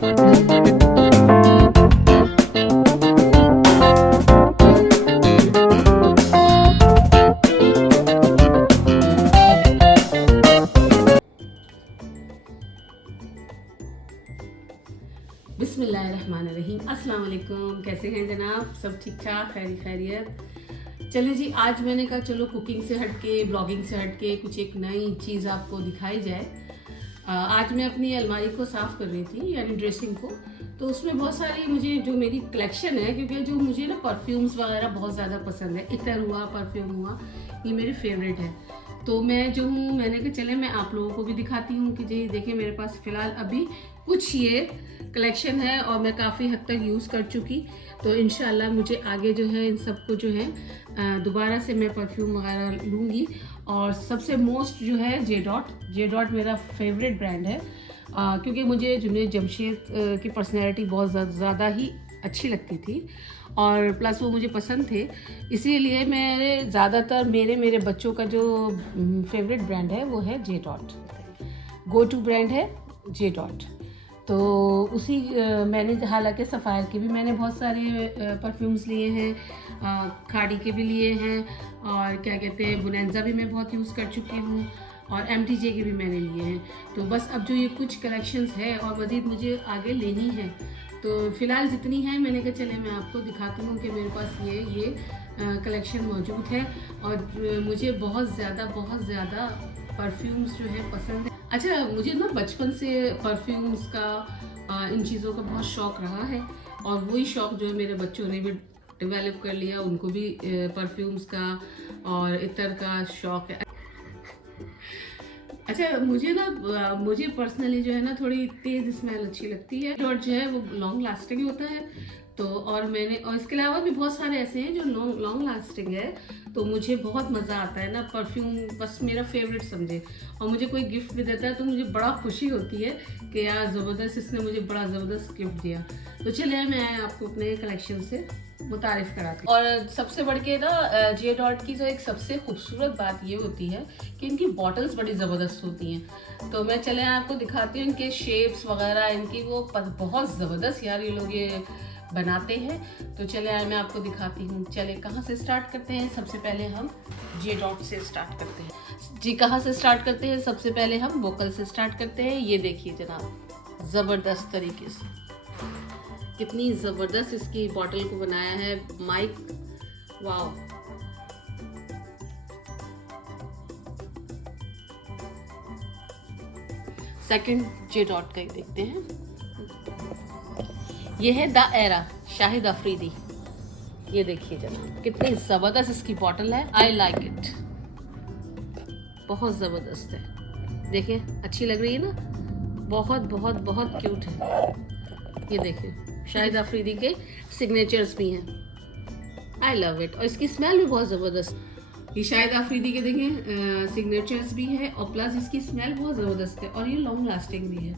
बिस्मिल्लाहिर्रहमानिर्रहीम। अस्सलाम वालेकुम। कैसे हैं जनाब? सब ठीक ठाक, खैरियत। चलिए जी, आज मैंने कहा चलो कुकिंग से हटके, ब्लॉगिंग से हटके कुछ एक नई चीज़ आपको दिखाई जाए। आज मैं अपनी अलमारी को साफ़ कर रही थी, यानी ड्रेसिंग को। तो उसमें बहुत सारी मुझे जो मेरी कलेक्शन है, क्योंकि जो मुझे ना परफ्यूम्स वगैरह बहुत ज़्यादा पसंद है, इतर हुआ, परफ्यूम हुआ, ये मेरे फेवरेट है। तो मैं जो हूँ, मैंने कहा चले मैं आप लोगों को भी दिखाती हूँ कि जी देखिए मेरे पास फ़िलहाल अभी कुछ ये कलेक्शन है और मैं काफ़ी हद तक यूज़ कर चुकी। तो इंशाल्लाह मुझे आगे जो है इन सबको जो है दोबारा से मैं परफ्यूम वगैरह लूँगी। और सबसे मोस्ट जो है जे डॉट मेरा फेवरेट ब्रांड है, क्योंकि मुझे जुनैद जमशेद की पर्सनैलिटी बहुत ज़्यादा ही अच्छी लगती थी और प्लस वो मुझे पसंद थे। इसीलिए मेरे ज़्यादातर मेरे बच्चों का जो फेवरेट ब्रांड है वो है J dot, go to brand है जे डॉट। तो उसी मैंने हालांकि सफ़ायर के भी मैंने बहुत सारे परफ्यूम्स लिए हैं, खाड़ी के भी लिए हैं, और क्या कहते हैं बोनेंजा भी मैं बहुत यूज़ कर चुकी हूँ, और MTJ के भी मैंने लिए हैं। तो बस अब जो ये कुछ कलेक्शंस है और मज़ीद मुझे आगे लेनी है, तो फ़िलहाल जितनी है मैंने कहा चले मैं आपको दिखाती हूँ कि मेरे पास ये कलेक्शन मौजूद है। और मुझे बहुत ज़्यादा परफ्यूम्स जो है पसंद है। अच्छा, मुझे ना बचपन से परफ्यूम्स का इन चीज़ों का बहुत शौक़ रहा है, और वही शौक़ जो है मेरे बच्चों ने भी डेवलप कर लिया, उनको भी परफ्यूम्स का और इतर का शौक़ है। अच्छा, मुझे पर्सनली जो है ना थोड़ी तेज़ स्मेल अच्छी लगती है, और जो है वो लॉन्ग लास्टिंग होता है। तो और इसके अलावा भी बहुत सारे ऐसे हैं जो लॉन्ग लास्टिंग है। तो मुझे बहुत मज़ा आता है ना, परफ्यूम बस मेरा फेवरेट समझे। और मुझे कोई गिफ्ट भी देता है तो मुझे बड़ा खुशी होती है कि यार ज़बरदस्त, इसने मुझे बड़ा ज़बरदस्त गिफ्ट दिया। तो चलिए मैं आपको अपने कलेक्शन से मुतारिफ़ कराती हूँ। और सबसे बढ़ के ना जे डॉट की जो एक सबसे खूबसूरत बात ये होती है कि इनकी बॉटल्स बड़ी ज़बरदस्त होती हैं। तो मैं चले आपको दिखाती हूँ इनके शेप्स वगैरह, इनकी वो बहुत ज़बरदस्त यार ये लोग ये बनाते हैं। तो चले मैं आपको दिखाती हूँ। चले कहाँ से स्टार्ट करते हैं? सबसे पहले हम जे डॉट से स्टार्ट करते हैं जी। कहाँ से स्टार्ट करते हैं? सबसे पहले हम वोकल से स्टार्ट करते हैं। ये देखिए जनाब, ज़बरदस्त तरीके से कितनी ज़बरदस्त इसकी बॉटल को बनाया है Mike, wow. Second J dot का ही देखते हैं। ये है द एरा, शाहिद अफरीदी। ये देखिए जनाब कितनी ज़बरदस्त इसकी बॉटल है। आई लाइक इट, बहुत ज़बरदस्त है। देखिए अच्छी लग रही है ना, बहुत क्यूट है। ये देखिए शाहिद अफरीदी के सिग्नेचर्स भी हैं। I love it. और इसकी स्मेल भी बहुत ज़बरदस्त। ये शाहिद अफरीदी के देखें सिग्नेचर्स भी है, और प्लस इसकी स्मेल बहुत ज़बरदस्त है, और ये लॉन्ग लास्टिंग भी है,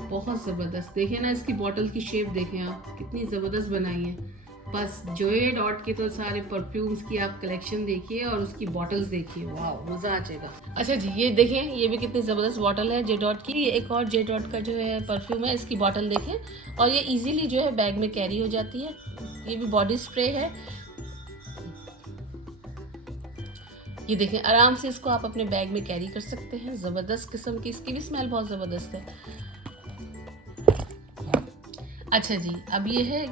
बहुत ज़बरदस्त। देखिए ना इसकी बॉटल की शेप देखें आप, कितनी ज़बरदस्त बनाई है। बस जे डॉट के तो सारे परफ्यूम्स की आप कलेक्शन देखिए और उसकी बॉटल्स देखिए, वाह मज़ा आ जाएगा। अच्छा जी, ये देखें ये भी कितनी ज़बरदस्त बॉटल है जे डॉट की। ये एक और जे डॉट का जो है परफ्यूम है, इसकी बॉटल देखें, और ये इजीली जो है बैग में कैरी हो जाती है। ये भी बॉडी स्प्रे है। ये देखें आराम से इसको आप अपने बैग में कैरी कर सकते हैं। ज़बरदस्त किस्म की, इसकी भी स्मेल बहुत ज़बरदस्त है। अच्छा जी, अब ये है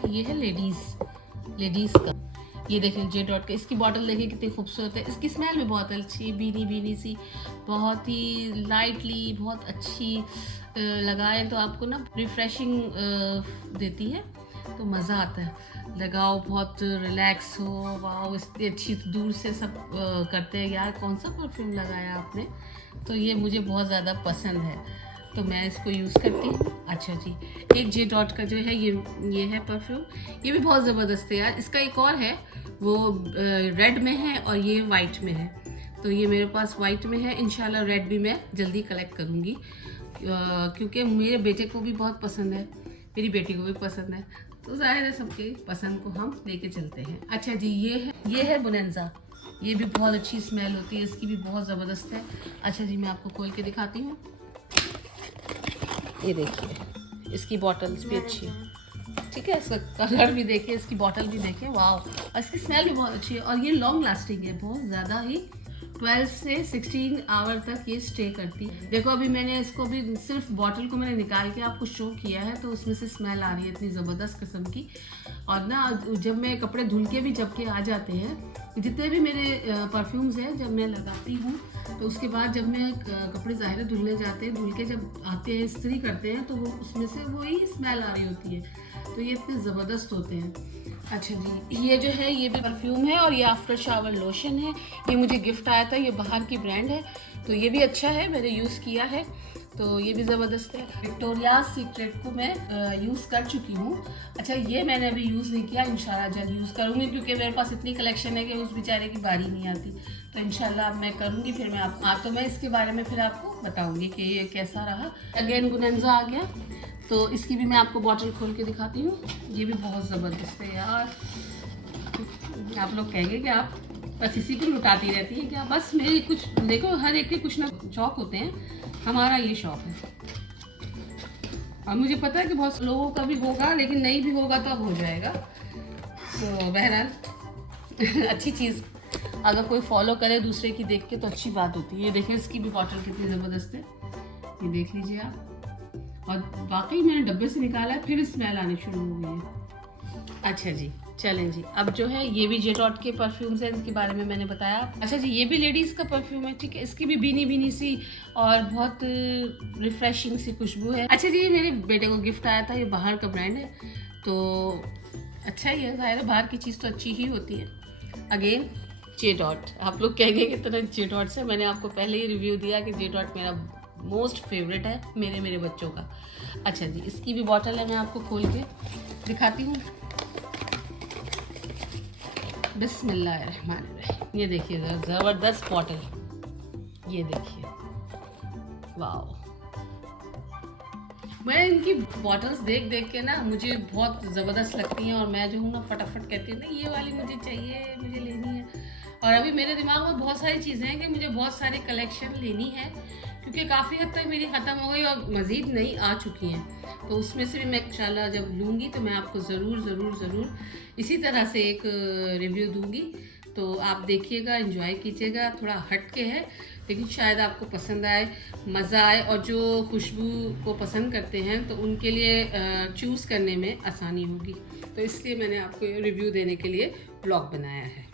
लेडीज़ का। ये देखें जे डॉट का, इसकी बॉटल देखें कितनी खूबसूरत है। इसकी स्मेल भी बहुत अच्छी, बीनी सी, बहुत ही लाइटली, बहुत अच्छी लगाएं तो आपको ना रिफ्रेशिंग देती है, तो मज़ा आता है। लगाओ, बहुत रिलैक्स हो। वाह, इतनी अच्छी दूर से सब करते हैं यार कौन सा परफ्यूम लगाया आपने। तो ये मुझे बहुत ज़्यादा पसंद है, तो मैं इसको यूज़ करती हूँ। अच्छा जी, एक जे डॉट का जो है ये है परफ्यूम, ये भी बहुत ज़बरदस्त है यार। इसका एक और है, वो रेड में है और ये वाइट में है। तो ये मेरे पास वाइट में है, इंशाल्लाह रेड भी मैं जल्दी कलेक्ट करूँगी, क्योंकि मेरे बेटे को भी बहुत पसंद है, मेरी बेटी को भी पसंद है, तो ज़ाहिर है सबके पसंद को हम लेके चलते हैं। अच्छा जी, ये है बोनेंजा। ये भी बहुत अच्छी स्मेल होती है, इसकी भी बहुत ज़बरदस्त है। अच्छा जी, मैं आपको खोल के दिखाती हूँ। ये देखिए, इसकी बॉटल्स भी अच्छी है, ठीक है। इसका कलर भी देखिए, इसकी बॉटल भी देखिए, वाह। और इसकी स्मेल भी बहुत अच्छी है और ये लॉन्ग लास्टिंग है, बहुत ज़्यादा ही 12 से 16 आवर तक ये स्टे करती है। देखो अभी मैंने इसको भी सिर्फ बॉटल को मैंने निकाल के आपको शो किया है, तो उसमें से स्मेल आ रही है इतनी ज़बरदस्त किस्म की। और ना जब मैं कपड़े धुल के भी जब के आ जाते हैं, जितने भी मेरे परफ्यूम्स हैं जब मैं लगाती हूँ, तो उसके बाद जब मैं कपड़े ज़ाहिर धुलने जाते हैं, धुल के जब आते हैं इस्त्री करते हैं, तो वो उसमें से वही स्मेल आ रही होती है। तो ये इतने ज़बरदस्त होते हैं। अच्छा जी, ये जो है ये भी परफ्यूम है और ये आफ्टर शावर लोशन है। ये मुझे गिफ्ट आया था, ये बाहर की ब्रांड है, तो ये भी अच्छा है, मैंने यूज़ किया है, तो ये भी ज़बरदस्त है। विक्टोरिया सीक्रेट को मैं यूज़ कर चुकी हूँ। अच्छा, ये मैंने अभी यूज़ नहीं किया, इंशाल्लाह जल्द यूज़ करूँगी, क्योंकि मेरे पास इतनी कलेक्शन है कि उस बेचारे की बारी नहीं आती। तो इंशाल्लाह अब मैं करूँगी, फिर मैं तो मैं इसके बारे में फिर आपको बताऊँगी कि ये कैसा रहा। अगेन गुनेंजा आ गया, तो इसकी भी मैं आपको बॉटल खोल के दिखाती हूँ। ये भी बहुत ज़बरदस्त है यार। आप लोग कहेंगे कि आप बस इसी को लुटाती रहती है क्या? बस मेरी कुछ देखो, हर एक के कुछ ना शौक होते हैं, हमारा ये शौक है। और मुझे पता है कि बहुत लोगों का भी होगा, लेकिन नहीं भी होगा तो अब हो जाएगा। तो बहरहाल अच्छी चीज़ अगर कोई फॉलो करे दूसरे की देख के तो अच्छी बात होती है। ये देखिए इसकी भी बॉटल कितनी ज़बरदस्त है, ये देख लीजिए आप। और वाकई मैंने डब्बे से निकाला है, फिर स्मेल आनी शुरू हो गई है। अच्छा जी, चलें जी, अब जो है ये भी जेटॉट के परफ्यूम्स हैं, इनके बारे में मैंने बताया। अच्छा जी, ये भी लेडीज़ का परफ्यूम है, ठीक है। इसकी भी भीनी भीनी सी और बहुत रिफ्रेशिंग सी खुशबू है। अच्छा जी, ये मेरे बेटे को गिफ्ट आया था, ये बाहर का ब्रांड है, तो अच्छा ही है, ज़ाहिर है बाहर की चीज़ तो अच्छी ही होती है। अगेन जेटॉट, आप लोग कहेंगे कि तरह जेटॉट से, मैंने आपको पहले ही रिव्यू दिया कि जेटॉट मेरा मोस्ट फेवरेट है, मेरे बच्चों का। अच्छा जी, इसकी भी बॉटल है, मैं आपको खोल के दिखाती हूँ। बिस्मिल्लाहिर्रहमानिर्रहीम। ये देखिए ज़बरदस्त बॉटल, ये देखिए, वाह। मैं इनकी बॉटल्स देख देख के ना मुझे बहुत ज़बरदस्त लगती हैं, और मैं जो हूँ ना फटाफट कहती हूँ नहीं ये वाली मुझे चाहिए, मुझे लेनी है। और अभी मेरे दिमाग में बहुत सारी चीज़ें हैं कि मुझे बहुत सारी कलेक्शन लेनी है, क्योंकि काफ़ी हद तक मेरी ख़त्म हो गई और मज़ीद नई आ चुकी हैं। तो उसमें से भी मैं इंशाल्लाह जब लूँगी तो मैं आपको ज़रूर इसी तरह से एक रिव्यू दूँगी। तो आप देखिएगा, एंजॉय कीजिएगा। थोड़ा हट के है, लेकिन शायद आपको पसंद आए, मज़ा आए, और जो खुशबू को पसंद करते हैं तो उनके लिए चूज़ करने में आसानी होगी। तो इसलिए मैंने आपको ये रिव्यू देने के लिए ब्लॉग बनाया है।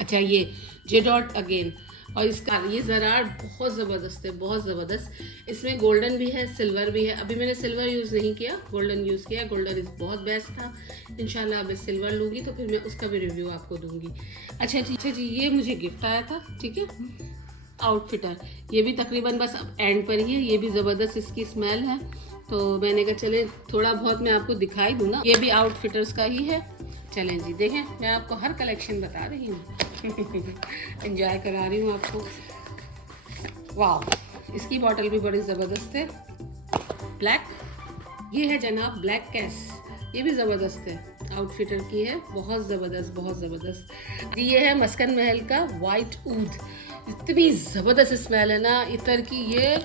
अच्छा, ये जेडॉट अगेन, और इसका ये ज़रार बहुत ज़बरदस्त है, बहुत ज़बरदस्त। इसमें गोल्डन भी है, सिल्वर भी है। अभी मैंने सिल्वर यूज़ नहीं किया, गोल्डन यूज़ किया। गोल्डन इस बहुत बेस्ट था। इंशाल्लाह अब सिल्वर लूँगी तो फिर मैं उसका भी रिव्यू आपको दूँगी। अच्छा जी, ये मुझे गिफ्ट आया था, ठीक है, आउटफिटर। ये भी तकरीबन बस अब एंड पर ही है। ये भी ज़बरदस्त इसकी स्मेल है, तो मैंने कहा चले थोड़ा बहुत मैं आपको दिखाई दूँ ना। ये भी आउटफिटर्स का ही है। चलें जी, देखें, मैं आपको हर कलेक्शन बता रही हूँ, एंजॉय करा रही हूँ आपको। वाह, इसकी बॉटल भी बड़ी ज़बरदस्त है, ब्लैक। ये है जनाब ब्लैक कैस, ये भी ज़बरदस्त है, आउटफिटर की है, बहुत ज़बरदस्त। ये है मस्कन महल का वाइट ऊद, इतनी ज़बरदस्त स्मेल है ना इतर की, ये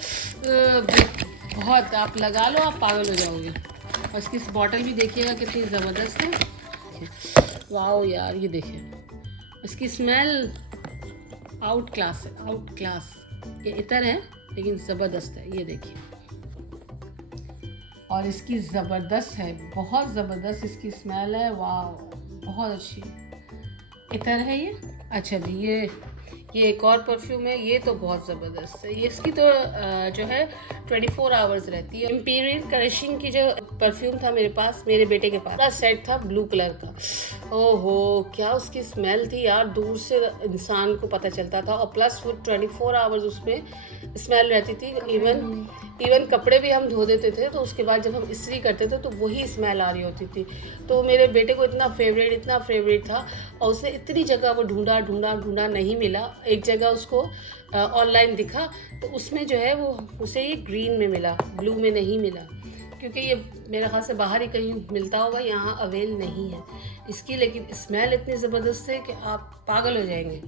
बहुत, आप लगा लो आप पागल हो जाओगे। और इसकी बॉटल भी देखिएगा कितनी ज़बरदस्त है। वाह यार, ये देखिए इसकी स्मेल आउट क्लास है, आउट क्लास। ये इतर है लेकिन ज़बरदस्त है, ये देखिए। और इसकी ज़बरदस्त है, बहुत ज़बरदस्त इसकी स्मेल है, वाह, बहुत अच्छी इतर है ये। अच्छा जी, ये एक और परफ्यूम है, ये तो बहुत ज़बरदस्त है। ये इसकी तो जो है 24 आवर्स रहती है। इम्पीरियल क्रशिंग की जो परफ्यूम था मेरे पास, मेरे बेटे के पास पूरा सेट था ब्लू कलर का। ओहो, क्या उसकी स्मेल थी यार, दूर से इंसान को पता चलता था। और प्लस वो 24 आवर्स उसमें स्मेल रहती थी। इवन कपड़े भी हम धो देते थे तो उसके बाद जब हम इस्त्री करते थे तो वही स्मेल आ रही होती थी। तो मेरे बेटे को इतना फेवरेट था, और उसने इतनी जगह वो ढूंढा नहीं मिला। एक जगह उसको ऑनलाइन दिखा तो उसमें जो है वो उसे ये ग्रीन में मिला, ब्लू में नहीं मिला, क्योंकि ये मेरे ख्याल से बाहर ही कहीं मिलता होगा, यहाँ अवेल नहीं है इसकी। लेकिन स्मेल इतनी ज़बरदस्त है कि आप पागल हो जाएंगे,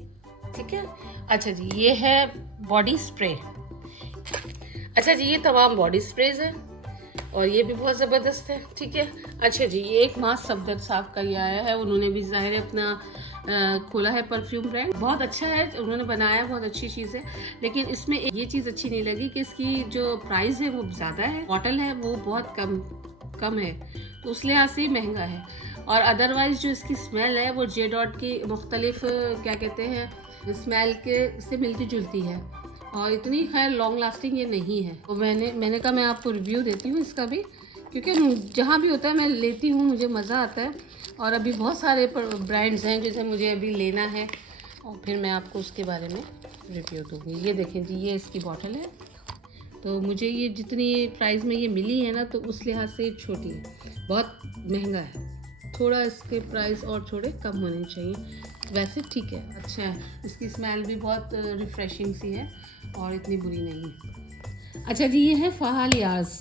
ठीक है। अच्छा जी, ये है बॉडी स्प्रे। अच्छा जी, ये तमाम बॉडी स्प्रेज हैं। और ये भी बहुत ज़बरदस्त है। ठीक है, अच्छा जी, ये एक मास सफदर साहब का ये आया है, उन्होंने भी ज़ाहिर है अपना खोला है परफ्यूम ब्रांड, बहुत अच्छा है, उन्होंने बनाया, बहुत अच्छी चीज़ है। लेकिन इसमें ये चीज़ अच्छी नहीं लगी कि इसकी जो प्राइस है वो ज़्यादा है, बॉटल है वो बहुत कम है, तो उस लिहाज से ही महंगा है। और अदरवाइज़ जो इसकी स्मेल है वो जे डॉट की मुख्तलिफ क्या कहते हैं स्मेल के से मिलती जुलती है, और इतनी खैर लॉन्ग लास्टिंग ये नहीं है। तो मैंने कहा मैं आपको रिव्यू देती हूँ इसका भी, क्योंकि जहाँ भी होता है मैं लेती हूँ, मुझे मज़ा आता है। और अभी बहुत सारे ब्रांड्स हैं जिसे मुझे अभी लेना है, और फिर मैं आपको उसके बारे में रिव्यू दूँगी। ये देखें जी, ये इसकी बॉटल है। तो मुझे ये जितनी प्राइस में ये मिली है ना, तो उस लिहाज से ये छोटी है, बहुत महंगा है, थोड़ा इसके प्राइस और थोड़े कम होने चाहिए। वैसे ठीक है, अच्छा है, इसकी स्मेल भी बहुत रिफ़्रेशिंग सी है और इतनी बुरी नहीं। अच्छा जी, ये है फ़हालियाज़,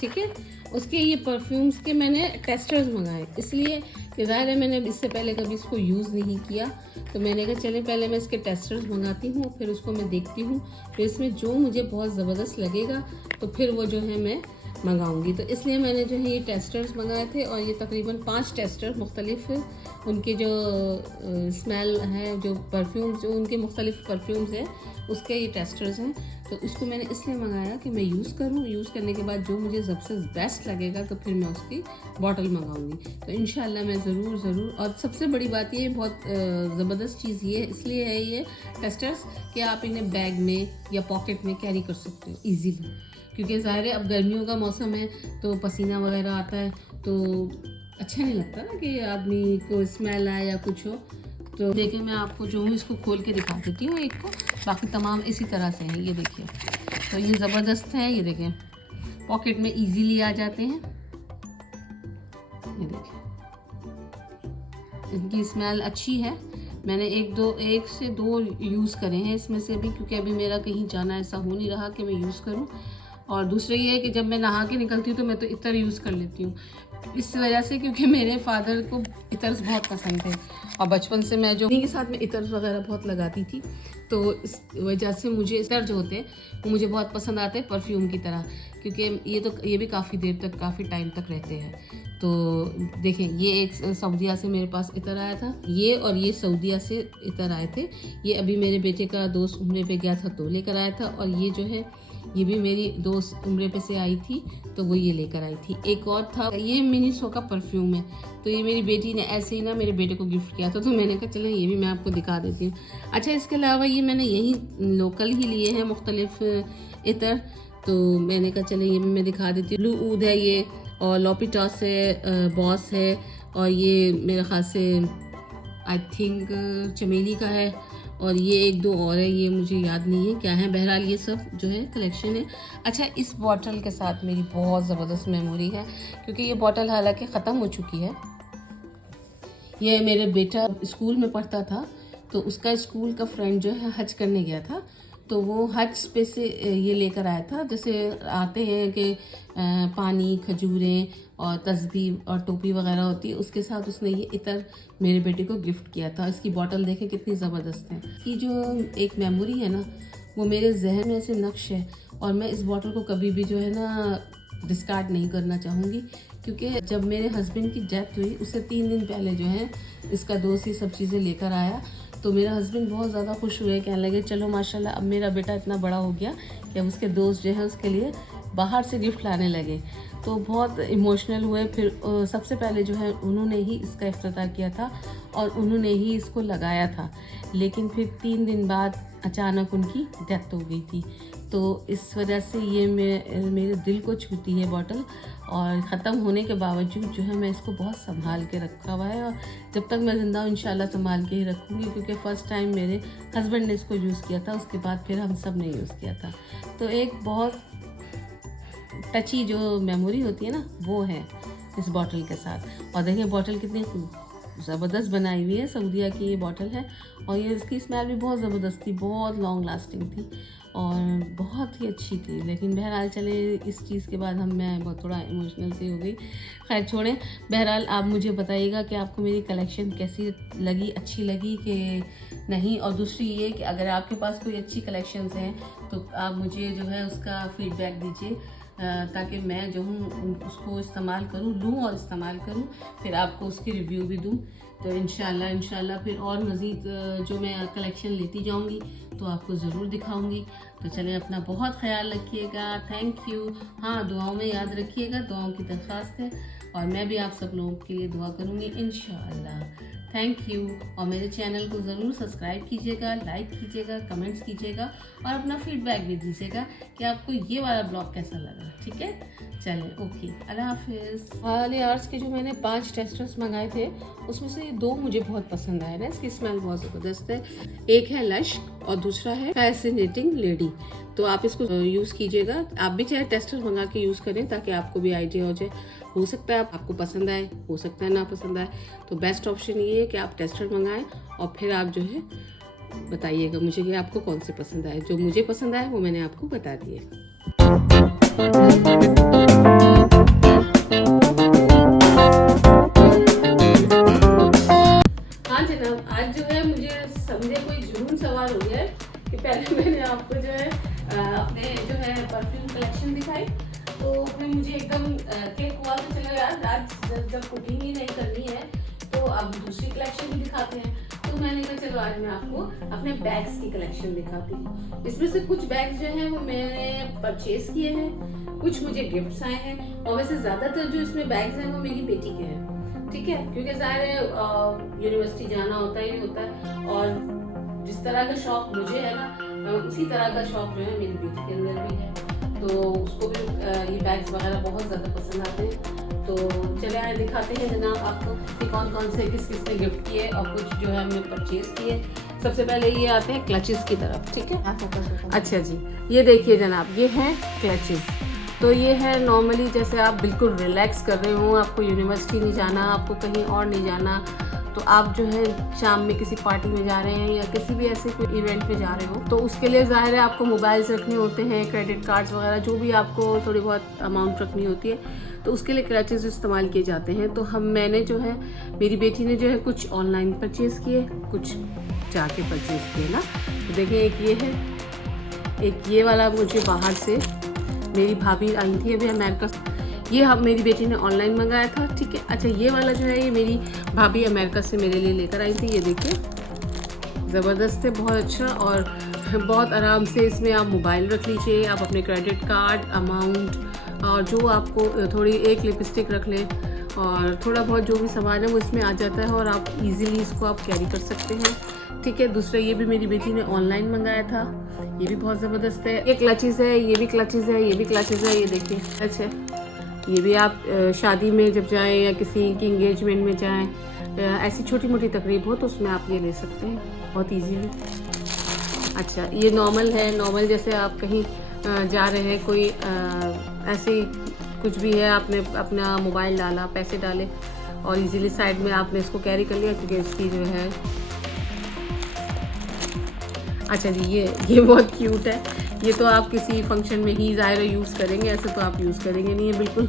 ठीक है, उसके ये परफ्यूम्स के मैंने टेस्टर्स मंगाए, इसलिए कि ज़ाहिर है मैंने इससे पहले कभी इसको यूज़ नहीं किया, तो मैंने कहा चले पहले मैं इसके टेस्टर्स मंगाती हूँ, फिर उसको मैं देखती हूँ, फिर इसमें जो मुझे बहुत ज़बरदस्त लगेगा तो फिर वो जो है मैं मंगाऊंगी। तो इसलिए मैंने जो है ये टेस्टर्स मंगाए थे, और ये तकरीबन 5 टेस्टर मुख्तलिफ उनके जो स्मेल है, जो परफ्यूम्स, जो उनके मुख्तलिफ परफ्यूम्स हैं उसके ये टेस्टर्स हैं। तो उसको मैंने इसलिए मंगाया कि मैं यूज़ करूँ, यूज़ करने के बाद जो मुझे सबसे बेस्ट लगेगा तो फिर मैं उसकी बॉटल मंगाऊंगी। तो इंशाल्लाह मैं ज़रूर। और सबसे बड़ी बात ये बहुत ज़बरदस्त चीज़ ये इसलिए है ये टेस्टर्स कि आप इन्हें बैग में या पॉकेट में कैरी कर सकते हो ईजीली, क्योंकि ज़ाहिर है अब गर्मियों का मौसम है तो पसीना वगैरह आता है, तो अच्छा नहीं लगता ना कि आदमी को स्मेल आए या कुछ हो। तो देखिए मैं आपको जो हूँ इसको खोल के दिखा देती हूँ एक को, बाकी तमाम इसी तरह से हैं। ये देखिए, तो ये ज़बरदस्त है, ये देखिए पॉकेट में इजीली आ जाते हैं। ये देखिए, इनकी स्मेल अच्छी है, मैंने एक से दो यूज़ करे हैं इसमें से भी, क्योंकि अभी मेरा कहीं जाना ऐसा हो नहीं रहा कि मैं यूज़ करूं। और दूसरा ये है कि जब मैं नहा के निकलती हूँ तो मैं तो इतर यूज़ कर लेती हूँ, इस वजह से क्योंकि मेरे फादर को इतर्स बहुत पसंद थे, और बचपन से मैं जो उन्हीं के साथ में इतर्स वगैरह बहुत लगाती थी, तो इस वजह से मुझे इतर जो होते हैं वो मुझे बहुत पसंद आते हैं परफ्यूम की तरह, क्योंकि ये भी काफ़ी देर तक, काफ़ी टाइम तक रहते हैं। तो देखें, ये एक सऊदीया से मेरे पास इतर आया था, ये और ये सऊदीया से इतर आए थे। ये अभी मेरे बेटे का दोस्त उम्रे पे गया था तो लेकर आया था, और ये जो है ये भी मेरी दोस्त उम्रे पे से आई थी तो वो ये लेकर आई थी। एक और था, ये मिनीसो का परफ्यूम है, तो ये मेरी बेटी ने ऐसे ही ना मेरे बेटे को गिफ्ट किया था, तो मैंने कहा चलो ये भी मैं आपको दिखा देती हूँ। अच्छा, इसके अलावा ये मैंने यही लोकल ही लिए हैं मुख्तलिफ इतर, तो मैंने कहा चले ये भी मैं दिखा देती हूँ। ब्लू ऊद है ये, और लॉपिटॉस है, बॉस है, और ये मेरे ख्याल से आई थिंक चमेली का है, और ये एक दो और है, ये मुझे याद नहीं है क्या है। बहरहाल ये सब जो है कलेक्शन है। अच्छा, इस बॉटल के साथ मेरी बहुत ज़बरदस्त मेमोरी है, क्योंकि ये बॉटल हालांकि ख़त्म हो चुकी है। ये मेरे बेटा स्कूल में पढ़ता था, तो उसका स्कूल का फ्रेंड जो है हज करने गया था, तो वो हज पे से ये लेकर आया था। जैसे आते हैं कि पानी, खजूरें और तस्बीह और टोपी वगैरह होती है, उसके साथ उसने ये इतर मेरे बेटे को गिफ्ट किया था। इसकी बॉटल देखें कितनी ज़बरदस्त है। ये जो एक मेमोरी है ना, वो मेरे जहन में ऐसे नक्श है, और मैं इस बॉटल को कभी भी जो है ना डिस्कार्ड नहीं करना चाहूँगी, क्योंकि जब मेरे हस्बैंड की डेथ हुई उससे 3 दिन पहले जो है इसका दोस्त ये सब चीज़ें लेकर आया, तो मेरा हस्बैंड बहुत ज़्यादा खुश हुए, कहने लगे चलो माशाल्लाह अब मेरा बेटा इतना बड़ा हो गया कि अब उसके दोस्त जो है उसके लिए बाहर से गिफ्ट लाने लगे। तो बहुत इमोशनल हुए। फिर सबसे पहले जो है उन्होंने ही इसका इफ्तिताह किया था और उन्होंने ही इसको लगाया था, लेकिन फिर 3 दिन बाद अचानक उनकी डेथ हो गई थी। तो इस वजह से ये मेरे दिल को छूती है बॉटल, और ख़त्म होने के बावजूद जो है मैं इसको बहुत संभाल के रखा हुआ है, और जब तक मैं ज़िंदा हूँ इंशाल्लाह संभाल के ही रखूँगी, क्योंकि फ़र्स्ट टाइम मेरे हस्बैंड ने इसको यूज़ किया था, उसके बाद फिर हम सब ने यूज़ किया था। तो एक बहुत टची जो मेमोरी होती है ना, वो है इस बॉटल के साथ। और देखिए बॉटल कितनी ज़बरदस्त बनाई हुई है, सऊदीया की ये बॉटल है, और ये इसकी स्मेल भी बहुत ज़बरदस्त थी, बहुत लॉन्ग लास्टिंग थी और बहुत ही अच्छी थी। लेकिन बहरहाल चले, इस चीज़ के बाद मैं बहुत थोड़ा इमोशनल सी हो गई। खैर छोड़ें, बहरहाल आप मुझे बताइएगा कि आपको मेरी कलेक्शन कैसी लगी, अच्छी लगी कि नहीं। और दूसरी ये कि अगर आपके पास कोई अच्छी कलेक्शंस हैं तो आप मुझे जो है उसका फ़ीडबैक दीजिए ताकि मैं जो हूँ उसको इस्तेमाल करूँ, लूँ और इस्तेमाल करूँ, फिर आपको उसकी रिव्यू भी दूँ। तो इंशाल्लाह फिर और मज़ीद जो मैं कलेक्शन लेती जाऊँगी तो आपको ज़रूर दिखाऊँगी। तो चलें, अपना बहुत ख्याल रखिएगा। Thank you. हाँ, दुआओं में याद रखिएगा, दुआओं की दरख्वास्त है, और मैं भी आप सब लोगों के लिए दुआ करूँगी इंशाअल्लाह। Thank you. और मेरे चैनल को ज़रूर सब्सक्राइब कीजिएगा, लाइक कीजिएगा, कमेंट्स कीजिएगा, और अपना फीडबैक भी दीजिएगा कि आपको ये वाला ब्लॉग कैसा लगा। ठीक है, चलें, ओके, अल्लाह हाफिज़। वाले आर्ट्स के जो मैंने 5 टेस्टर्स मंगाए थे, उसमें से 2 मुझे बहुत पसंद आए ना, इसकी स्मेल बहुत ज़बरदस्त है। एक है लश और दूसरा है फैसिनेटिंग लेडी। तो आप इसको यूज़ कीजिएगा। आप भी चाहे टेस्टर मंगा के यूज़ करें ताकि आपको भी आइडिया हो जाए। हो सकता है आपको पसंद आए, हो सकता है ना पसंद आए। तो बेस्ट ऑप्शन ये है कि आप टेस्टर मंगाएं और फिर आप जो है बताइएगा मुझे कि आपको कौन से पसंद आए। जो मुझे पसंद आए वो मैंने आपको बता दिए। हाँ जनाब, आज जो है मुझे समझे कोई जुनून सवार हो गया है कि पहले मैंने आपको जो है अपने जो है परफ्यूम कलेक्शन दिखाई, तो फिर मुझे एकदम क्लिक हुआ तो चलो यार, आज जब कुकिंग ही नहीं करनी है तो अब दूसरी कलेक्शन भी दिखाते हैं। तो मैंने कहा चलो आज मैं आपको अपने बैग्स की कलेक्शन दिखाती हूँ। इसमें से कुछ बैग्स जो हैं वो मैंने परचेज किए हैं, कुछ मुझे गिफ्ट्स आए हैं, और वैसे ज़्यादातर जो इसमें बैग्स हैं वो मेरी बेटी के हैं। ठीक है, क्योंकि ज़ाहिर है यूनिवर्सिटी जाना होता ही होता है, और जिस तरह का शौक मुझे है ना, उसी तरह का शौक जो है मेरी बेटी के अंदर भी है। तो उसको भी ये बैग्स वगैरह बहुत ज़्यादा पसंद आते हैं। तो चले आए दिखाते हैं जनाब आपको कि कौन कौन से किस किस ने गिफ्ट किए और कुछ जो है हमने परचेज किए। सबसे पहले ये आते हैं क्लचेस की तरफ। ठीक है, अच्छा जी, ये देखिए जनाब, ये हैं क्लचेस। तो ये है नॉर्मली जैसे आप बिल्कुल रिलैक्स कर रहे हो, आपको यूनिवर्सिटी नहीं जाना, आपको कहीं और नहीं जाना, तो आप जो है शाम में किसी पार्टी में जा रहे हैं या किसी भी ऐसे कोई इवेंट पे जा रहे हो, तो उसके लिए ज़ाहिर है आपको मोबाइल्स रखने होते हैं, क्रेडिट कार्ड्स वगैरह जो भी आपको थोड़ी बहुत अमाउंट रखनी होती है, तो उसके लिए क्रचेस इस्तेमाल किए जाते हैं। तो मैंने जो है, मेरी बेटी ने जो है कुछ ऑनलाइन परचेज़ किए, कुछ जाके परचेज़ किए ना। तो देखिए, एक ये है, एक ये वाला मुझे बाहर से मेरी भाभी आई थी अभी अमेरिका, ये हम मेरी बेटी ने ऑनलाइन मंगाया था। ठीक है, अच्छा ये वाला जो है ये मेरी भाभी अमेरिका से मेरे लिए लेकर आई थी। ये देखिए, ज़बरदस्त है, बहुत अच्छा, और बहुत आराम से इसमें आप मोबाइल रख लीजिए, आप अपने क्रेडिट कार्ड, अमाउंट, और जो आपको थोड़ी एक लिपस्टिक रख लें, और थोड़ा बहुत जो भी सामान है वो इसमें आ जाता है, और आप इजीली इसको आप कैरी कर सकते हैं। ठीक है, दूसरा ये भी मेरी बेटी ने ऑनलाइन मंगाया था, ये भी बहुत ज़बरदस्त है। ये क्लचेस है, ये भी क्लचेस है, ये भी क्लचेस है। ये देखिए, अच्छा, ये भी आप शादी में जब जाएं या किसी की इंगेजमेंट में जाएं, ऐसी छोटी मोटी तकरीब हो तो उसमें आप ये ले सकते हैं बहुत इजीली। अच्छा, ये नॉर्मल है, नॉर्मल जैसे आप कहीं जा रहे हैं, कोई ऐसे कुछ भी है, आपने अपना मोबाइल डाला, पैसे डाले और इजीली साइड में आपने इसको कैरी कर लिया, क्योंकि इसकी जो है, अच्छा जी, ये बहुत क्यूट है। ये तो आप किसी फंक्शन में ही ज़ाहिर यूज़ करेंगे, ऐसे तो आप यूज़ करेंगे नहीं। है बिल्कुल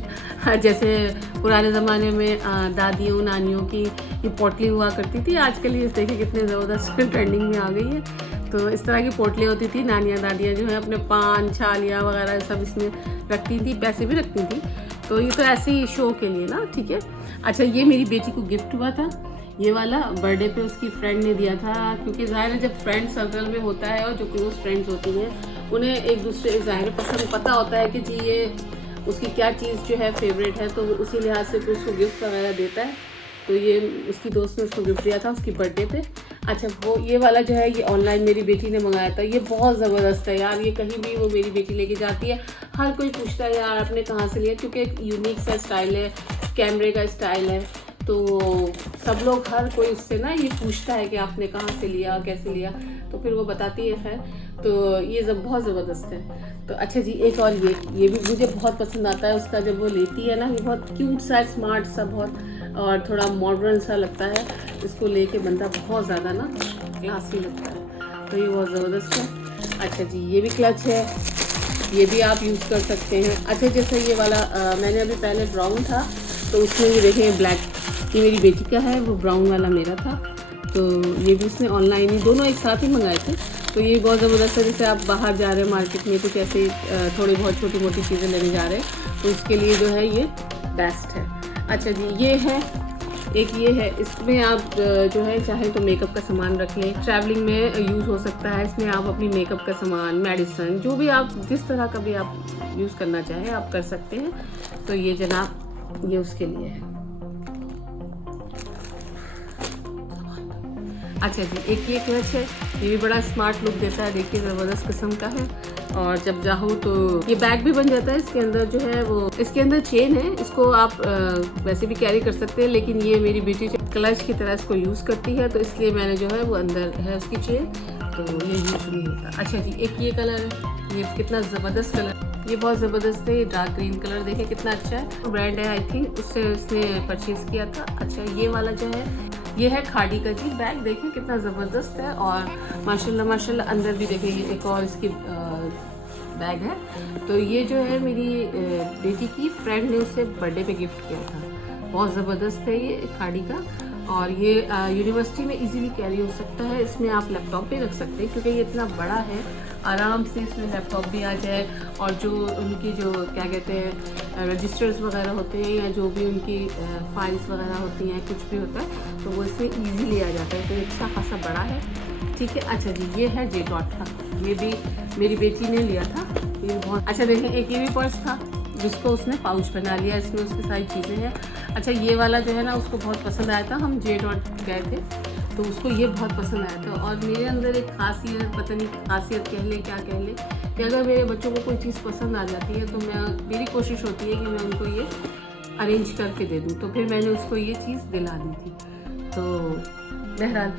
जैसे पुराने ज़माने में दादियों नानियों की ये पोटली हुआ करती थी, आजकल ये देखिए कितने ज़बरदस्त ट्रेंडिंग में आ गई है। तो इस तरह की पोटली होती थी, नानियाँ दादियाँ जो है अपने पान छालियाँ वगैरह सब इसमें रखती थी, पैसे भी रखती थी। तो ये तो ऐसे ही शो के लिए ना। ठीक है, अच्छा, ये मेरी बेटी को गिफ्ट हुआ था, ये वाला बर्थडे पे उसकी फ्रेंड ने दिया था, क्योंकि ज़ाहिर है जब फ्रेंड सर्कल में होता है और जो क्लोज फ्रेंड्स होती हैं उन्हें एक दूसरे ज़ाहिर पसंद पता होता है कि जी ये उसकी क्या चीज़ जो है फेवरेट है, तो उसी लिहाज से फिर उसको गिफ्ट वगैरह देता है। तो ये उसकी दोस्त ने उसको गिफ्ट दिया था उसकी बर्थडे पे। अच्छा, वो ये वाला जो है ये ऑनलाइन मेरी बेटी ने मंगाया था, ये बहुत ज़बरदस्त है यार। ये कहीं भी वो मेरी बेटी लेके जाती है, हर कोई पूछता है यार आपने कहाँ से लिया, क्योंकि एक यूनिक सा स्टाइल है, कैमरे का स्टाइल है, तो सब लोग हर कोई उससे ना ये पूछता है कि आपने कहाँ से लिया, कैसे लिया, तो फिर वो बताती है। खैर, तो ये बहुत ज़बरदस्त है। तो अच्छा जी, एक और ये भी मुझे बहुत पसंद आता है उसका, जब वो लेती है ना, ये बहुत क्यूट सा, स्मार्ट सा, बहुत और थोड़ा मॉडर्न सा लगता है। इसको लेके बंदा बहुत ज़्यादा ना क्लासी लगता है, तो ये बहुत ज़बरदस्त है। अच्छा जी, ये भी क्लच है, ये भी आप यूज़ कर सकते हैं। अच्छा, जैसे ये वाला मैंने अभी पहले ब्राउन था, तो उसमें ये देखें ब्लैक, ये मेरी बेटी का है, वो ब्राउन वाला मेरा था। तो ये भी उसने ऑनलाइन ही, दोनों एक साथ ही मंगाए थे, तो ये बहुत ज़बरदस्त है। जैसे आप बाहर जा रहे हैं मार्केट में कुछ ऐसे थोड़ी बहुत छोटी मोटी चीज़ें लेने जा रहे हैं तो उसके लिए जो है ये बेस्ट है। अच्छा जी, ये है एक, ये है, इसमें आप जो है चाहे तो मेकअप का सामान रख लें, ट्रैवलिंग में यूज़ हो सकता है। इसमें आप अपनी मेकअप का सामान, मेडिसिन, जो भी आप जिस तरह का भी आप यूज़ करना चाहें आप कर सकते हैं। तो ये जनाब ये उसके लिए है। अच्छा जी, एक ये क्लच है, ये भी बड़ा स्मार्ट लुक देता है, देखिए ज़बरदस्त किस्म का है। और जब चाहो तो ये बैग भी बन जाता है। इसके अंदर जो है वो, इसके अंदर चेन है, इसको आप वैसे भी कैरी कर सकते हैं, लेकिन ये मेरी बेटी क्लच की तरह इसको यूज़ करती है तो इसलिए मैंने जो है वो अंदर है उसकी चेन, तो ये यूज़ नहीं होता। अच्छा जी, एक ये कलर है, ये कितना ज़बरदस्त कलर, ये बहुत ज़बरदस्त है, ये डार्क ग्रीन कलर, देखिए कितना अच्छा है। ब्रांड है आई थिंक, उससे उसने परचेज़ किया था। अच्छा, ये वाला जो है ये है खाड़ी का जी बैग, देखिए कितना ज़बरदस्त है। और माशाल्लाह माशाल्लाह अंदर भी देखिए ये एक और इसकी बैग है। तो ये जो है मेरी बेटी की फ्रेंड ने उससे बर्थडे पे गिफ्ट किया था, बहुत ज़बरदस्त है ये खाड़ी का। और ये यूनिवर्सिटी में इजीली कैरी हो सकता है। इसमें आप लैपटॉप भी रख सकते हैं क्योंकि ये इतना बड़ा है, आराम से इसमें लैपटॉप भी आ जाए। और जो उनकी जो क्या कहते हैं रजिस्टर्स वगैरह होते हैं या जो भी उनकी फाइल्स वगैरह होती हैं, कुछ भी होता है तो वो इसमें ईजीली आ जाता है। तो अच्छा खासा बड़ा है, ठीक है। अच्छा जी, ये है जे डॉट का, ये भी मेरी बेटी ने लिया था, ये बहुत अच्छा। देखिए एक ये भी पर्स था जिसको उसने पाउच बना लिया, इसमें उसकी सारी चीज़ें हैं। अच्छा, ये वाला जो है ना उसको बहुत पसंद आया था, हम जे डॉट गए थे तो उसको ये बहुत पसंद आया था। और मेरे अंदर एक खासियत, पता नहीं खासियत कह ले क्या कह ले, कि अगर मेरे बच्चों को कोई चीज़ पसंद आ जाती है तो मेरी कोशिश होती है कि मैं उनको ये अरेंज करके दे दूँ। तो फिर मैंने उसको ये चीज़ दिला दी थी। तो बहरहाल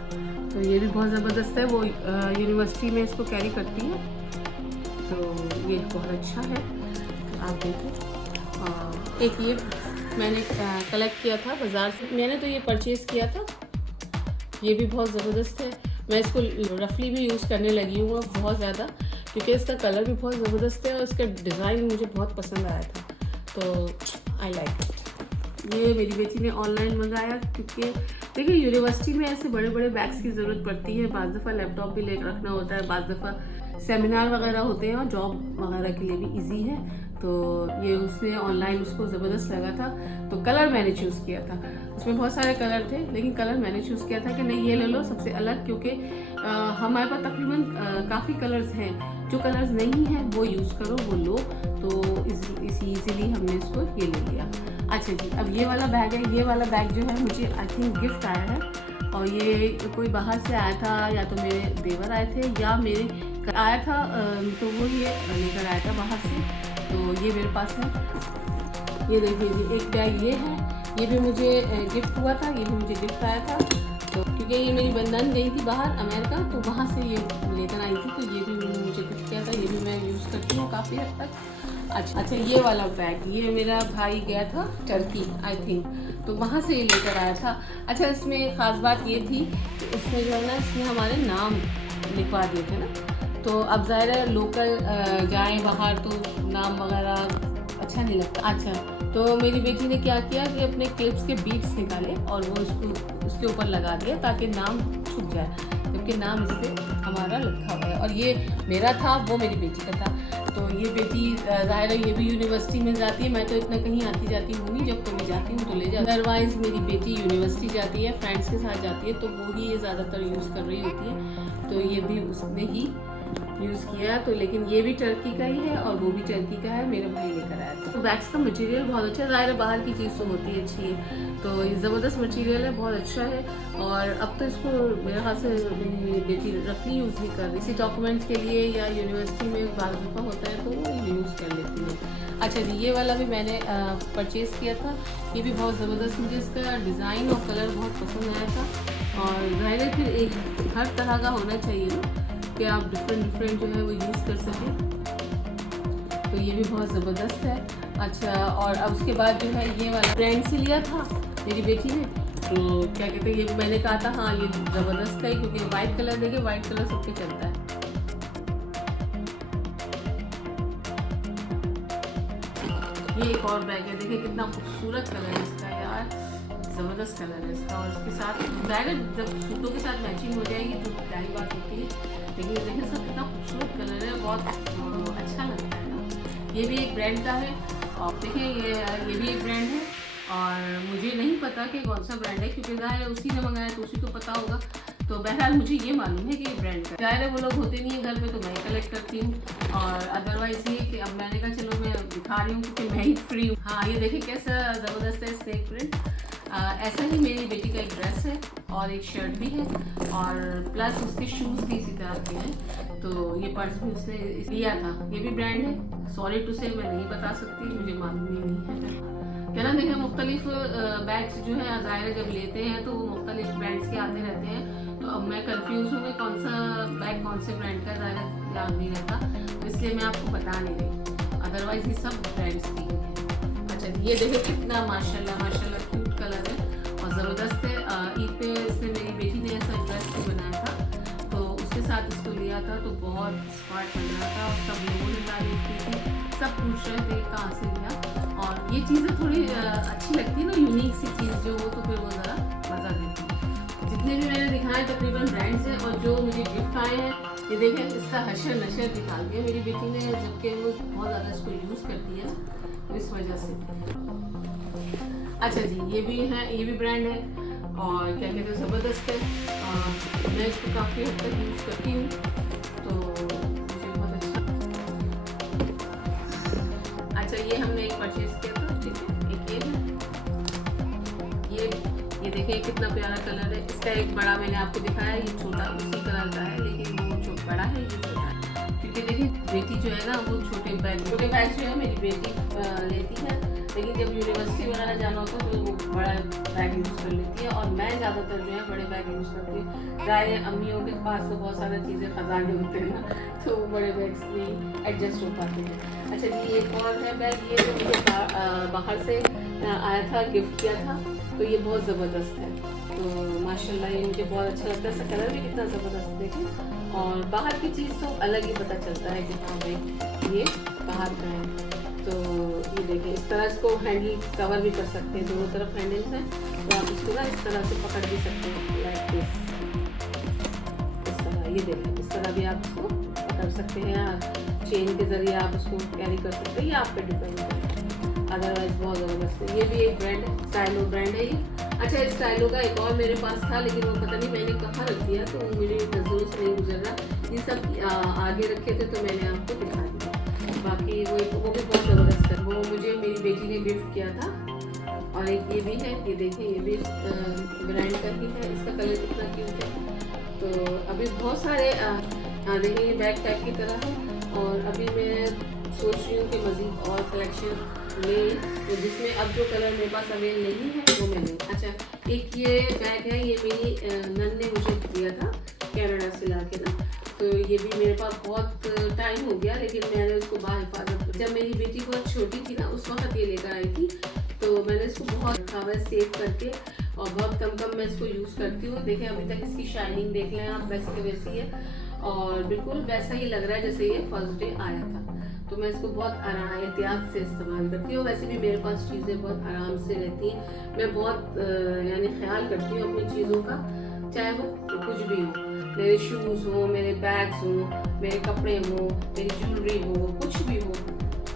तो ये भी बहुत ज़बरदस्त है, वो यूनिवर्सिटी में इसको कैरी करती है, तो ये बहुत अच्छा है, आप देखिए। एक ये मैंने कलेक्ट किया था बाज़ार से, मैंने तो ये परचेज़ किया था, ये भी बहुत ज़बरदस्त है। मैं इसको रफली भी यूज़ करने लगी हूँ बहुत ज़्यादा, क्योंकि इसका कलर भी बहुत ज़बरदस्त है और इसका डिज़ाइन मुझे बहुत पसंद आया था, तो आई लाइक इट। ये मेरी बेटी ने ऑनलाइन मंगाया, क्योंकि देखिए यूनिवर्सिटी में ऐसे बड़े बड़े बैग्स की ज़रूरत पड़ती है, बाज़ दफ़ा लैपटॉप भी लेकर रखना होता है, बाज़ दफ़ा सेमिनार वगैरह होते हैं और जॉब वगैरह के लिए भी इजी है। तो ये उसने ऑनलाइन, उसको ज़बरदस्त लगा था, तो कलर मैंने चूज़ किया था। उसमें बहुत सारे कलर थे लेकिन कलर मैंने चूज़ किया था कि नहीं ये ले लो सबसे अलग, क्योंकि हमारे पास तकरीबन काफ़ी कलर्स हैं, जो कलर्स नहीं हैं वो यूज़ करो, वो लो। तो इसीलिए हमने इसको ये ले लिया। अच्छा जी, अब ये वाला बैग है, ये वाला बैग जो है मुझे आई थिंक गिफ्ट आया है, और ये कोई बाहर से आया था, या तो मेरे देवर आए थे या मेरे आया था, तो वो ये लेकर आया था बाहर से, तो ये मेरे पास है। ये देखिए जी, एक बैग ये है, ये भी मुझे गिफ्ट हुआ था, ये भी मुझे गिफ्ट आया था, तो क्योंकि ये मेरी बंधन गई थी बाहर अमेरिका, तो वहाँ से ये लेकर आई थी, तो ये भी मुझे गिफ्ट किया था, ये भी मैं यूज़ करती हूँ काफ़ी हद तक। अच्छा, ये वाला बैग, ये मेरा भाई गया था टर्की आई थिंक, तो वहाँ से ये लेकर आया था। अच्छा, इसमें एक ख़ास बात ये थी कि इसमें जो है ना, इसमें हमारे नाम लिखवा दिए थे ना, तो अब ज़ाहिर है लोकल जाएँ बाहर तो नाम वगैरह अच्छा नहीं लगता। अच्छा, तो मेरी बेटी ने क्या किया कि अपने क्लिप्स के बीट्स निकाले और वो उसके ऊपर लगा दिया ताकि नाम छुप जाए, जबकि नाम इस पर हमारा लिखा हुआ है। और ये मेरा था, वो मेरी बेटी का था। तो ये बेटी ज़ाहिर है ये भी यूनिवर्सिटी में जाती है, मैं तो इतना कहीं आती जाती हूँ नहीं, जब कभी जाती हूँ तो ले जाती। अदरवाइज़ मेरी बेटी यूनिवर्सिटी जाती है, फ्रेंड्स के साथ जाती है, तो वो ही ये ज़्यादातर यूज़ कर रही होती है, तो ये भी उसने ही यूज़ किया। तो लेकिन ये भी टर्की का ही है और वो भी टर्की का है, मेरे भाई लेकर आया था। तो बैग्स का मटेरियल बहुत अच्छा है, ज़ाहिर है बाहर की चीज़ तो होती है अच्छी है, तो ये ज़बरदस्त मटेरियल है, बहुत अच्छा है। और अब तो इसको मेरे ख्याल से मेरी बेटी रफली यूज़ नहीं कर रही, इसी डॉक्यूमेंट्स के लिए या यूनिवर्सिटी में बार दफ़ा होता है तो वो यूज़ कर लेती है। अच्छा जी, ये वाला भी मैंने परचेज़ किया था, ये भी बहुत ज़बरदस्त, मुझे इसका डिज़ाइन और कलर बहुत पसंद आया था। और ज़ाहिर है फिर एक हर तरह का होना चाहिए ना, कि आप डिफरेंट जो है वो यूज़ कर सकें, तो ये भी बहुत ज़बरदस्त है। अच्छा, और अब उसके बाद जो है ये वाला ब्रांड से लिया था मेरी बेटी ने, तो क्या कहते हैं, ये मैंने कहा था हाँ ये ज़बरदस्त है, क्योंकि वाइट कलर, देखिए वाइट कलर सबके चलता है। ये एक और बैग है, देखिए कितना खूबसूरत कलर है इसका यार, ज़बरदस्त कलर है इसका। और इसके साथ ज़ाहिर जब सूटों के साथ मैचिंग हो जाएगी तो क्या ही बात होती है। लेकिन ये देखिए सब कितना खूबसूरत कलर है, बहुत अच्छा लगता है ना। ये भी एक ब्रांड का है और देखिए ये भी एक ब्रांड है और मुझे नहीं पता कि कौन सा ब्रांड है, क्योंकि ज़ाहिर है उसी ने मंगाया तो उसी को पता होगा। तो बहरहाल मुझे ये मालूम है कि ये ब्रांड का, ज़ाहिर है वो लोग होते नहीं है घर पे तो मैं कलेक्ट करती हूँ। और अदरवाइज़ ये कि अब मैंने कहा चलो मैं दिखा रही हूँ क्योंकि मैं ही फ्री हूँ। हाँ ये देखिए कैसा ज़बरदस्त है स्नेक प्रिंट। ऐसा ही मेरी बेटी का एक ड्रेस है और एक शर्ट भी है और प्लस उसके शूज़ भी इसी तरह के हैं। तो ये पर्स भी उसने लिया था, ये भी ब्रांड है। सॉरी टू से मैं नहीं बता सकती, मुझे मालूम ही नहीं है। क्या ना देखिए मुख्तलिफ बैग्स जो है ज़ाहिर जब लेते हैं तो वो मुख्तलिफ ब्रांड्स के आते रहते हैं। तो अब मैं कंफ्यूज हूँ कि कौन सा बैग कौन से ब्रांड का ज़ाहिर याद नहीं रहता, तो इसलिए मैं आपको बता नहीं रही। अदरवाइज़ ये सब ब्रांड्स की है। अच्छा ये देखिए कितना माशाल्लाह माशाल्लाह क्यूट कलर है और ज़बरदस्त है। ईद पे इसने मेरी बेटी ने ऐसा ड्रेस भी बनाया था तो उसके साथ इसको लिया था तो बहुत स्मार्ट लग रहा था और सब लोगों ने तारीफ की थी, सब पूछ रहे थे कहाँ से लिया। और ये चीज़ें थोड़ी अच्छी लगती है ना, यूनिक सी चीज़ जो हो तो फिर वो ज़रा मज़ा देती है। जितने भी मैंने दिखाए तकरीबन ब्रांड्स हैं और जो मुझे गिफ्ट आए हैं, ये देखें इसका हशर नशर दिखा दिया मेरी बेटी ने, जबकि वो बहुत ज़्यादा इसको यूज़ करती है तो इस वजह से। अच्छा जी ये भी है, ये भी ब्रांड है और क्या कहते हैं ज़बरदस्त है। मैं इसको काफ़ी हद तक यूज़ करती हूँ तो मुझे बहुत अच्छा। अच्छा ये हमने एक परचेज़ किया था, ठीक है। एक ये देखिए कितना प्यारा कलर है। इसका एक बड़ा मैंने आपको दिखाया, ये छोटा उसी कलर का है लेकिन वो बड़ा है ये छोटा है, क्योंकि देखिए बेटी जो है ना वो छोटे बैग जो है मेरी बेटी लेती है, लेकिन जब यूनिवर्सिटी वगैरह जाना होता है तो वो बड़ा बैग यूज़ कर लेती है और मैं ज़्यादातर जो है बड़े बैग यूज़ करती हूँ। ज़ाहिर है अम्मियों के पास तो बहुत सारी चीज़ें खजाने होते हैं ना, तो वो बड़े बैग्स में एडजस्ट हो पाते हैं। अच्छा जी एक और है बैग, ये जो मुझे बाहर से आया था, गिफ्ट किया था, तो ये बहुत ज़बरदस्त है। तो माशाल्लाह ये मुझे बहुत अच्छा लगता है, इसका कलर भी कितना ज़बरदस्त देखें। और बाहर की चीज़ तो अलग ही पता चलता है कि हाँ भाई ये बाहर का है। तो ये देखिए इस तरह इसको हैंडल कवर भी कर सकते हैं, दोनों तरफ हैंडल्स हैं तो आप इसको ना इस तरह से पकड़ भी सकते हैं लाइक दिस, इस तरह। ये देखिए इस तरह भी आप इसको पकड़ सकते हैं, चेन के ज़रिए आप उसको कैरी कर सकते हैं, ये आप पे डिपेंड करता है। अदरवाइज बहुत ज़बरदस्त है। ये भी एक ब्रांड है, स्टाइलो ब्रांड है ये। अच्छा इस स्टाइलो का एक और मेरे पास था लेकिन वो पता नहीं मैंने कहाँ रख दिया, तो मेरी नज़रों से नहीं गुजर रहा। ये सब आगे रखे थे तो मैंने आपको दिखा दिया। बाकी वो भी बहुत ज़बरदस्त है, वो मुझे मेरी बेटी ने गिफ्ट किया था। और एक ये भी है, ये देखिए ये भी ब्रांड का ही है, इसका कलर कितना क्यूट है। तो अभी बहुत सारे देखिए ये बैग टाइप की तरह है और अभी मैं सोच रही हूँ कि मज़ीद और कलेक्शन ले, तो जिसमें अब जो कलर मेरे पास अवेल नहीं है वो मैं लूँ। अच्छा एक ये बैग है, ये मेरी नन ने मुझे दिया था कनाडा से ला के ना, तो ये भी मेरे पास बहुत टाइम हो गया लेकिन मैंने उसको बाहिफाजत, जब मेरी बेटी बहुत छोटी थी ना उस वक्त ये लेकर आई थी, तो मैंने इसको बहुत रखा हुआ है सेव करके और बहुत कम मैं इसको यूज़ करती हूँ। देखें अभी तक इसकी शाइनिंग देख लें आप, वैसे तो वैसी है और बिल्कुल वैसा ही लग रहा है जैसे ये फर्स्ट डे आया था। तो मैं इसको बहुत एहतियात से इस्तेमाल करती हूँ। वैसे भी मेरे पास चीज़ें बहुत आराम से रहती हैं, मैं बहुत यानी ख्याल करती हूँ अपनी चीज़ों का, चाहे वो कुछ भी हो, मेरे शूज़ हो, मेरे बैग्स हो, मेरे कपड़े हो, मेरी ज्वेलरी हो, कुछ भी हो,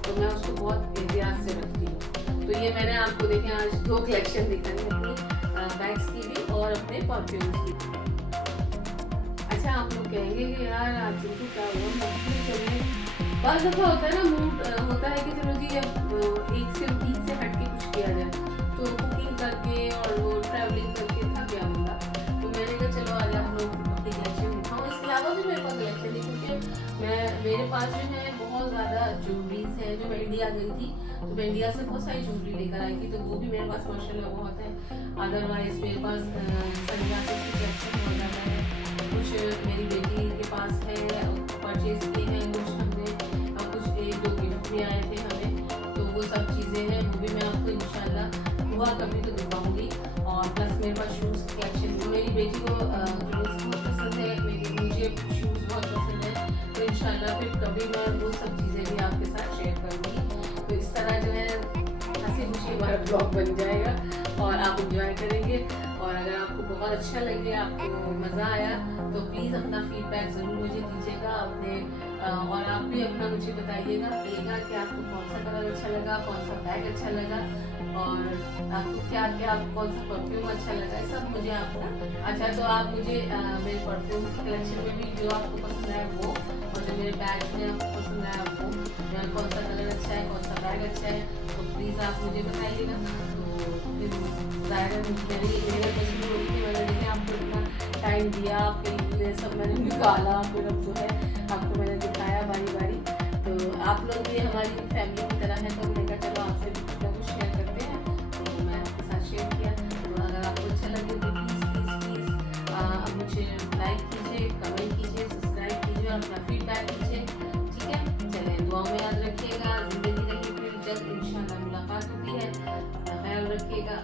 तो मैं उसको बहुत एहतियात से रखती हूँ। तो ये मैंने आपको देखें आज 2 कलेक्शन दिखाई अपनी बैग्स की भी और अपने परफ्यूम्स की। अच्छा आप लोग कहेंगे कि यार आज तो क्या हुआ, बाज़ दफ़ा होता है ना मूड होता है कि चलो जी अब एक से रूटीन से हट के कुछ किया जाए, तो कुकिंग करके और वो ट्रैवलिंग करके थक गया बंदा, तो मैंने कहा चलो आज आप लोग अपनी कलेक्शन दिखाओ। इसके अलावा भी मेरे पास कलेक्शन है क्योंकि मेरे पास जो है बहुत ज़्यादा ज्वेलरीज है। जो मैं इंडिया गई थी तो मैं इंडिया से बहुत सारी ज्वेलरी लेकर आई थी, तो वो भी मेरे पास माशाल्लाह बहुत है। अदरवाइज मेरे पास सनग्लासेस की कलेक्शन बहुत ज़्यादा है, कुछ मेरी बेटी के पास है परचेज किए हैं, कुछ हमने कुछ 1-2 गिफ्ट भी आए थे हमें, तो वो सब चीज़ें हैं, वो भी मैं आपको इंशाल्लाह हुआ कभी तो दिखाऊंगी। और प्लस मेरे पास शूज़ कलेक्शन, जो मेरी बेटी को क्लोथ्स बहुत पसंद है, मुझे शूज़ बहुत पसंद है, तो इंशाल्लाह फिर कभी मैं वो सब चीज़ें भी आपके साथ शेयर करूँगी। तो इस तरह जो है हंसी खुशी ही हमारा ब्लॉग बन जाएगा और आप इंजॉय करेंगे। और अगर आपको बहुत अच्छा लगे, आपको मज़ा आया, तो प्लीज़ अपना फीडबैक ज़रूर मुझे दीजिएगा अपने और आप भी अपना मुझे बताइएगा कि आपको कौन सा कलर अच्छा लगा, कौन सा बैग अच्छा लगा और आपको क्या कौन सा परफ्यूम अच्छा लगा, सब मुझे आपका अच्छा। तो आप मुझे मेरे परफ्यूम की कलेक्शन में भी जो आपको पसंद आया वो, और जो मेरे बैग में आपको पसंद आया वो, कौन सा कलर अच्छा है, कौन सा बैग अच्छा है, तो प्लीज़ आप मुझे बताइएगा। तो फिर ज़ाहिर मेरी मेहनत इसलिए होगी कि मैंने देखिए आपको इतना टाइम दिया, आपके लिए सब मैंने निकाला, फिर अब जो है आपको मैंने दिखाया बारी बारी। तो आप लोग भी हमारी फैमिली की तरह है, तो मैंने कहा चलो आपसे भी कुछ ना कुछ शेयर करते हैं, तो मैं आपके साथ शेयर किया। तो अगर आपको अच्छा लगे तो प्लीज़ मुझे लाइक कीजिए, कमेंट कीजिए, सब्सक्राइब कीजिए और अपना फीडबैक कीजिए, ठीक है। चलें, दुआ में याद रखिएगा, ज़िंदगी रही फिर जब इंशाल्लाह मुलाकात होती है, अपना ख्याल रखिएगा।